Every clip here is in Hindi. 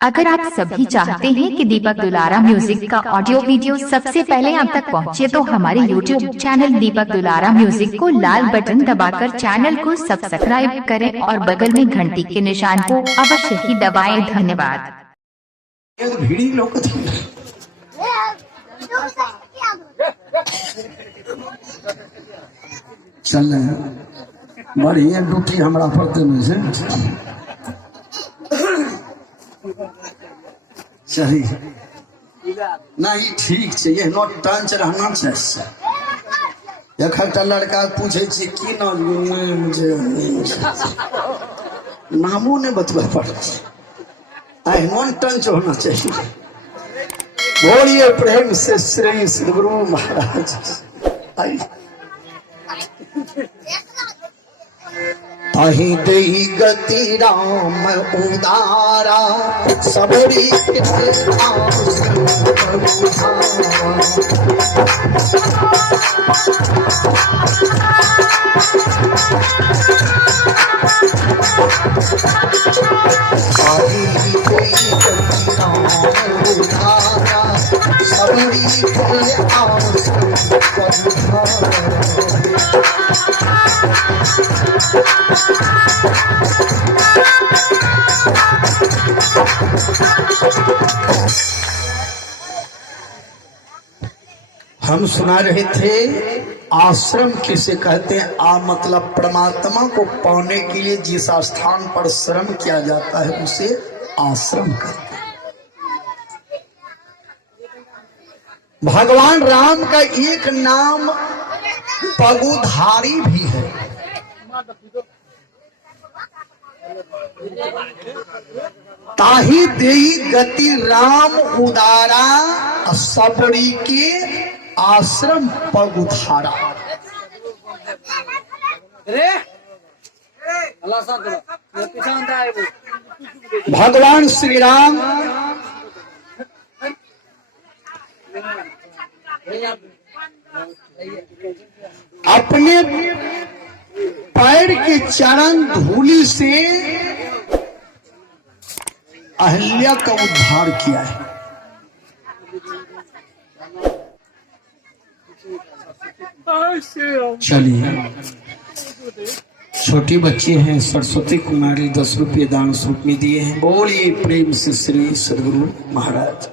अगर आप सभी चाहते हैं कि दीपक दुलारा म्यूजिक का ऑडियो वीडियो सबसे पहले आप तक पहुंचे, तो हमारे यूट्यूब चैनल दीपक दुलारा म्यूजिक को लाल बटन दबाकर चैनल को सब्सक्राइब करें और बगल में घंटी के निशान को अवश्य ही दबाएं। धन्यवाद। चल बढ़िया ड्यूटी हमारा पड़ते में से सही नहीं ठीक चाहिए नोट टंच रहना चाहिए। एक लड़का पूछे की नाम मुझे नामो ने बतवा पड़े नोट टंच होना चाहिए। बोलिए प्रेम से श्री सदगुरु महाराज। ताहि देहि गति राम उदारा सबरी हम सुना रहे थे आश्रम किसे कहते हैं। आ मतलब परमात्मा को पाने के लिए जिस स्थान पर श्रम किया जाता है उसे आश्रम कहते हैं। भगवान राम का एक नाम पगुधारी भी है। ताहि देहि गति राम उदारा सबरी के आश्रम पगुधारा। भगवान श्री राम अपने पैर के चरण धूलि से अहिल्या का उद्धार किया है। चलिए छोटी बच्ची हैं सरस्वती कुमारी 10 रुपये दान स्वरूप में दिए हैं। बोलिए प्रेम से श्री सदगुरु महाराज।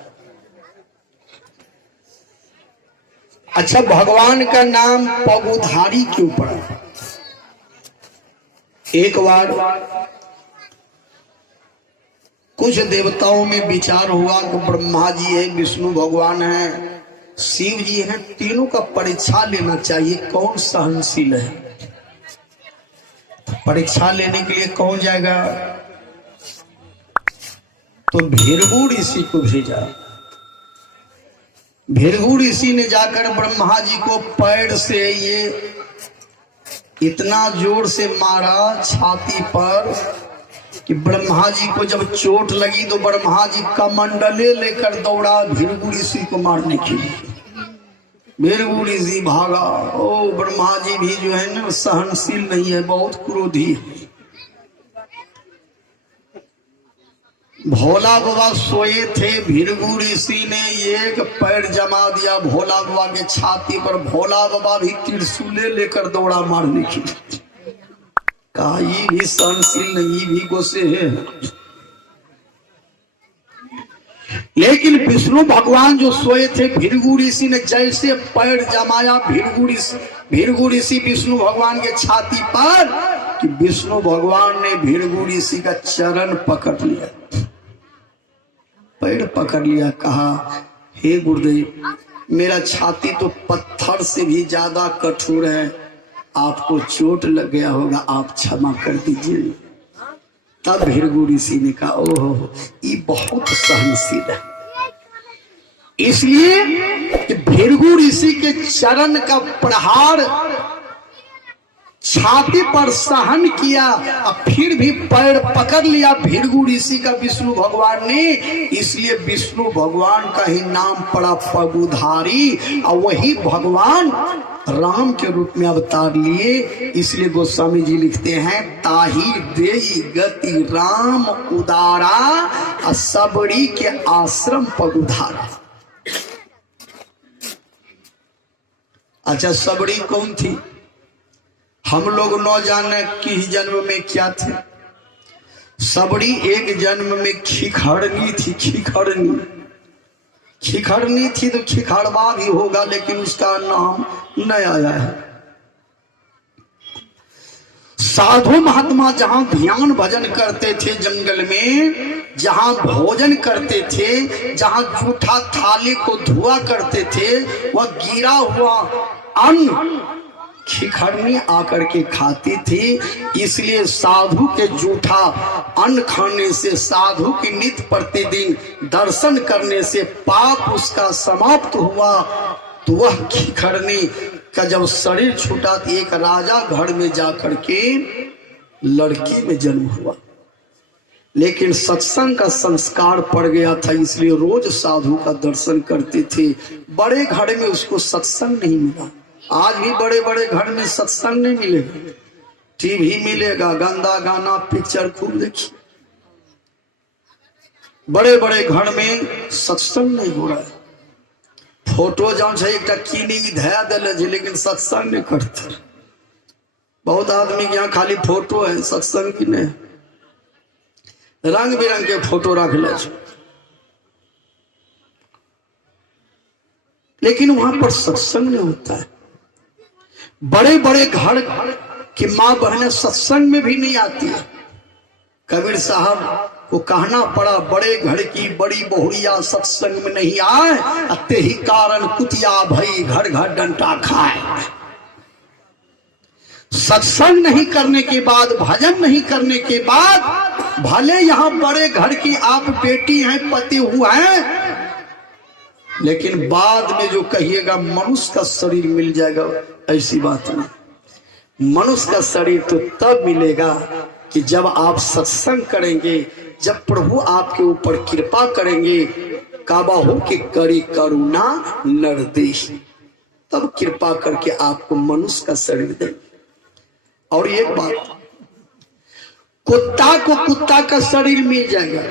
अच्छा, भगवान का नाम पगुधारी क्यों पड़ा? एक बार कुछ देवताओं में विचार हुआ कि ब्रह्मा जी है, विष्णु भगवान है, शिव जी हैं, तीनों का परीक्षा लेना चाहिए कौन सहनशील है। परीक्षा लेने के लिए कौन जाएगा? तो भृगु ऋषि को भेजा। भृगु ऋषि ने जाकर ब्रह्मा जी को पैर से ये इतना जोर से मारा छाती पर कि ब्रह्मा जी को जब चोट लगी तो ब्रह्मा जी कमंडले लेकर दौड़ा भृगु ऋषि को मारने के लिए। भृगु ऋषि भागा। ओ ब्रह्मा जी भी जो है ना सहनशील नहीं है, बहुत क्रोधी है। भोला बाबा सोए थे, भृगु ऋषि ने एक पैर जमा दिया भोला बाबा के छाती पर। भोला बाबा भी त्रिशूले लेकर दौड़ा मारने के लिए। कहा ये भी सहनशील नहीं, ये भी गुस्से है। लेकिन विष्णु भगवान जो सोए थे, भृगु ऋषि ने जैसे पैर जमाया भृगु ऋषि विष्णु भगवान के छाती पर कि विष्णु भगवान ने भृगु ऋषि का चरण पकड़ लिया, पैर पकड़ लिया। कहा हे गुरुदेव, मेरा छाती तो पत्थर से भी ज्यादा कठोर है, आपको चोट लग गया होगा, आप क्षमा कर दीजिए। तब भृगु ऋषि ने कहा ओहो ये बहुत सहनशील है। इसलिए भृगु ऋषि के चरण का प्रहार छाती पर सहन किया और फिर भी पैर पकड़ लिया भृगु ऋषि का विष्णु भगवान ने। इसलिए विष्णु भगवान का ही नाम पड़ा पगुधारी और वही भगवान राम के रूप में अवतार लिए। इसलिए गोस्वामी जी लिखते हैं, ताही देई गति राम उदारा सबरी के आश्रम पगुधारा। अच्छा, सबरी कौन थी? हम लोग न जाने कि जन्म में क्या थे। सबरी एक जन्म में खिखड़नी थी। खिखड़नी थी तो खिखड़वा भी होगा, लेकिन उसका नाम न आया है। साधु महात्मा जहां ध्यान भजन करते थे जंगल में, जहां भोजन करते थे, जहां जूठा थाली को धुआ करते थे, वह गिरा हुआ अन्न खिखड़नी आकर के खाती थी। इसलिए साधु के जूठा अन्न खाने से, साधु की नित्य प्रतिदिन दर्शन करने से पाप उसका समाप्त हुआ। तो वह खिखड़नी का जब शरीर छूटा तो एक राजा घर में जाकर के लड़की में जन्म हुआ, लेकिन सत्संग का संस्कार पड़ गया था, इसलिए रोज साधु का दर्शन करते थे। बड़े घर में उसको सत्संग नहीं मिला। आज भी बड़े बड़े घर में सत्संग नहीं मिलेगा, टीवी मिलेगा, गंदा गाना पिक्चर खूब देखिए। बड़े बड़े घर में सत्संग नहीं हो रहा है। फोटो जौन है एक कीनी धया दिले, लेकिन सत्संग नहीं करते। बहुत आदमी के यहाँ खाली फोटो है, सत्संग की नहीं। रंग बिरंग के फोटो रख ले, लेकिन वहां पर सत्संग नहीं होता है। बड़े बड़े घर की माँ बहनें सत्संग में भी नहीं आती है। कबीर साहब को कहना पड़ा, बड़े घर की बड़ी बहुरिया सत्संग में नहीं आए, अते ही कारण कुतिया भई घर घर डंटा खाए। सत्संग नहीं करने के बाद, भजन नहीं करने के बाद, भले यहां बड़े घर की आप बेटी हैं, पति हुआ है, लेकिन बाद में जो कहिएगा मनुष्य का शरीर मिल जाएगा, ऐसी बात नहीं। मनुष्य का शरीर तो तब मिलेगा कि जब आप सत्संग करेंगे, जब प्रभु आपके ऊपर कृपा करेंगे। काबाहू की करी करुणा नरदेश, तब कृपा करके आपको मनुष्य का शरीर देंगे। और एक बात, कुत्ता को कुत्ता का शरीर मिल जाएगा,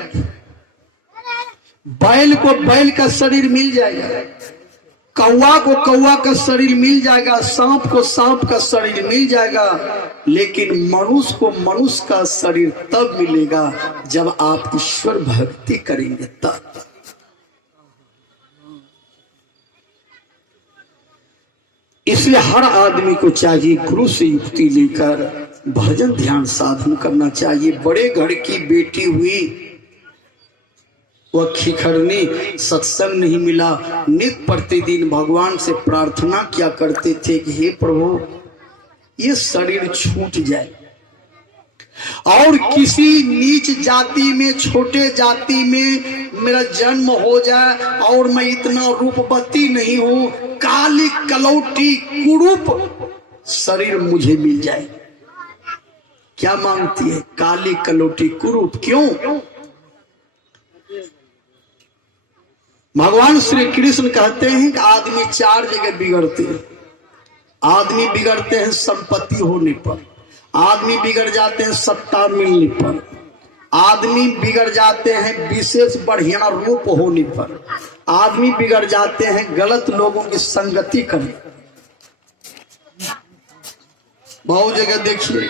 बैल को बैल का शरीर मिल जाएगा, कौवा को कौवा का शरीर मिल जाएगा, सांप को सांप का शरीर मिल जाएगा, लेकिन मनुष्य को मनुष्य का शरीर तब मिलेगा जब आप ईश्वर भक्ति करेंगे तब। इसलिए हर आदमी को चाहिए गुरु से युक्ति लेकर भजन ध्यान साधन करना चाहिए। बड़े घर की बेटी हुई वह खिखड़नी, सत्संग नहीं मिला, नित्य प्रतिदिन भगवान से प्रार्थना किया करते थे कि हे प्रभु ये शरीर छूट जाए और किसी नीच जाति में, छोटे जाति में मेरा जन्म हो जाए और मैं इतना रूपवती नहीं हूं, काली कलौटी कुरूप शरीर मुझे मिल जाए। क्या मांगती है? काली कलौटी कुरूप। क्यों? भगवान श्री कृष्ण कहते हैं कि आदमी चार जगह बिगड़ते हैं। आदमी बिगड़ते हैं संपत्ति होने पर, आदमी बिगड़ जाते हैं सत्ता मिलने पर, आदमी बिगड़ जाते हैं विशेष बढ़िया रूप होने पर, आदमी बिगड़ जाते हैं गलत लोगों की संगति करने। बहुत जगह देखिए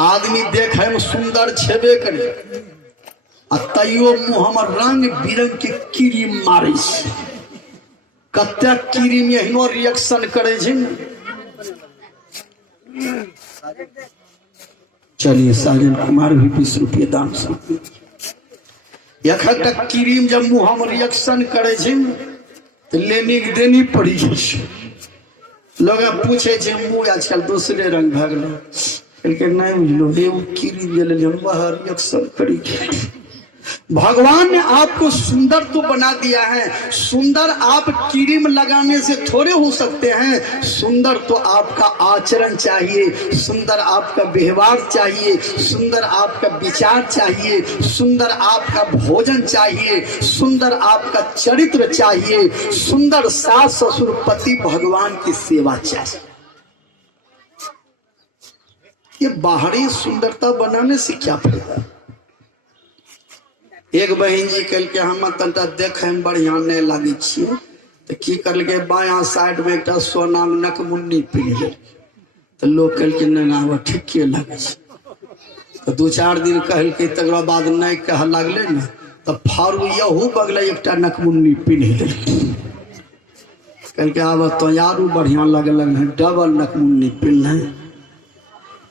आदमी देखे में सुंदर छेबे करे, तैयो मुंह हमर रंग बिरंग के क्रीम मारे, कत्या क्रीम एहनो रिएक्शन करे छै। चलिए साजन कुमार भी 20 रुपये दान से एक क्रीम जब मुंह हम रिएक्शन करे छै तो लेने के देनी पड़ी छै। लोग पूछे छै मुंह आजकल दूसरे रंग भए गेलो, नहीं बुझलो क्रीम जे ले रिएक्शन करी भगवान ने आपको सुंदर तो बना दिया है, सुंदर आप क्रीम लगाने से थोड़े हो सकते हैं। सुंदर तो आपका आचरण चाहिए, सुंदर आपका व्यवहार चाहिए, सुंदर आपका विचार चाहिए, सुंदर आपका भोजन चाहिए, सुंदर आपका चरित्र चाहिए, सुंदर सास ससुर पति भगवान की सेवा चाहिए। ये बाहरी सुंदरता बनाने से क्या फायदा। एक बहन जी कल के हम तनिटा देखे में बढ़िया नहीं लगे छे, तो की करके बाया साइड में एक सोना नक मुन्नी पीन ले, तो लोग कल के नहीं ठीके लगे, तो 2-4 दिन कहल के तक बाद नहीं कह लगले न, तो फारू यहू बगले एक नक मुन्नी पीन ले, कल के आब तो यारू बढ़िया लगे लगे डबल नक मुन्नी पीन है।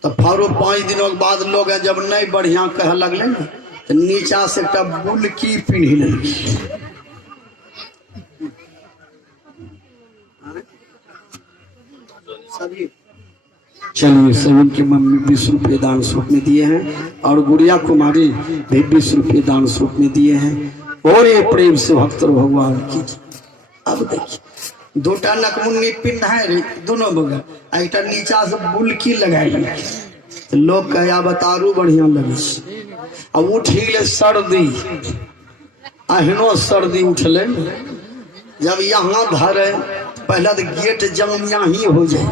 तो फारू 5 दिनों के बाद लोग जब नहीं बढ़िया कह लगले न, तो नीचा से एक बुलकी पिन्ह लेलकी। चलिए सभी की मम्मी 20 रुपये दान स्वरूप में दिए हैं और गुड़िया कुमारी भी 20 रुपये दान स्वरूप में दिए हैं। और ये प्रेम से भक्त भगवान की। अब देखिए 2टा नकमुन्नी पिन है रे दोनों बगल, एक नीचा से बुलकी लगाई, तो लोग कहे बतारू बढ़िया लगे। अब उठ गए सर्दी, अहनो सर्दी उठले, जब यहाँ धरे पहले तो गेट जम यहाँ ही हो जाए।